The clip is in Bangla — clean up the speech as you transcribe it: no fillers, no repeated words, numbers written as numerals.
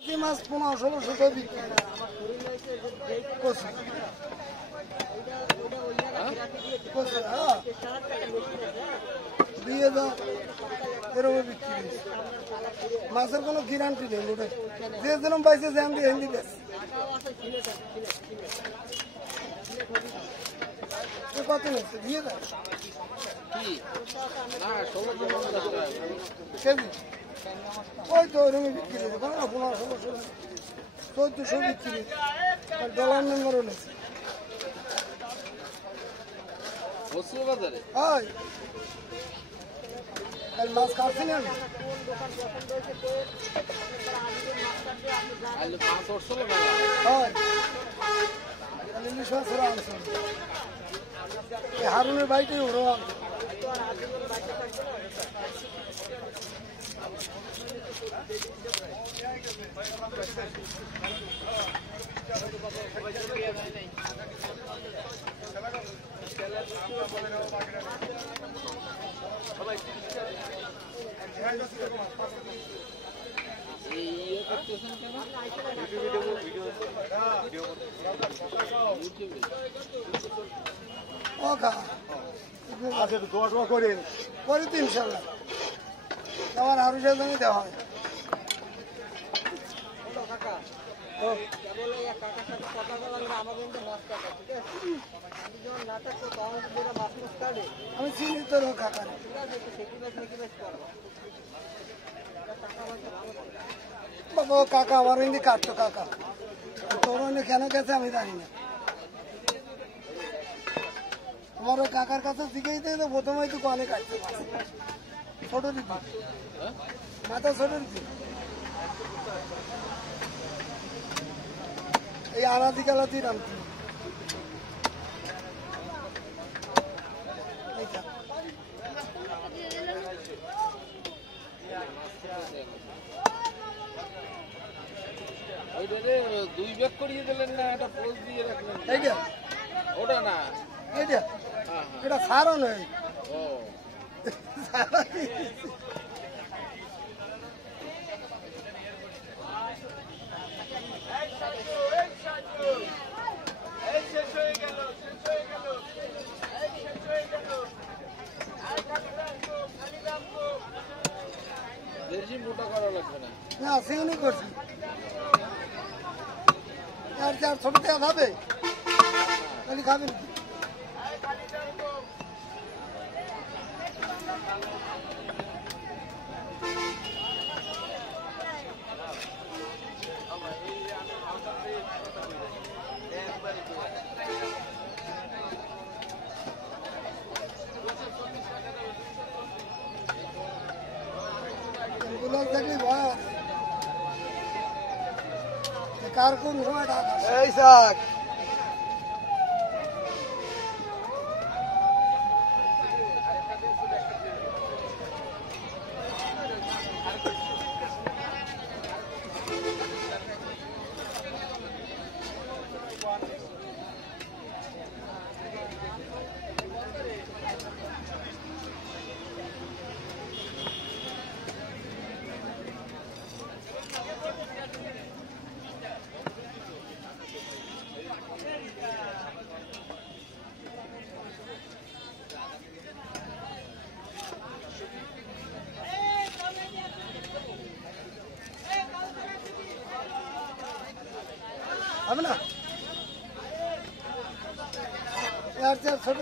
মাছ 1500-1600 বিক্রি কচু কচু হ্যাঁ 2000 এরকম বিক্রি মাছের কোনো গ্যারান্টি নেই ওটা যে যেরকম পাইছে যে আমি হিন্দি বেশ কত নিচ্ছে দিয়ে দেয় কেজি ওই তো ওরকমই বিক্রি হয়েছে কোনো না 1500-1600 1400 বিক্রি ডলার নম্বরও নিচ্ছে হয় মাছ কাটছি না হয় ইলিশ মাছ ওরা আনছে হারুনের বাড়িটাই ওরা করি তো ইনশাল্লাহ আমার আরো সাথে দেওয়া হয় আমি চিনি তোর কাকা বাবা কাকা আমার হিন্দি কাটতো কাকা তোর কেন গেছে আমি জানি না আমার ওই কাকার কাছে শিখেই তো প্রথমে তো অনেক কাটতে ছোট দিদি মাথা ছোট দিদি এই আনাদি কালাতি নামতি দুই ব্যাগ করিয়ে দিলেন না এটা পোস্ট দিয়ে রাখলেন এইটা ওটা না এইটা এটা সারও নয় ও বেশি মোটা করা লাগবে না না সেগুলোই করছি আর চার ছোট দেওয়া খাবে খালি খাবেন থাকলে ভয় কার কোন সময়টা এই শাক হবে না ছোট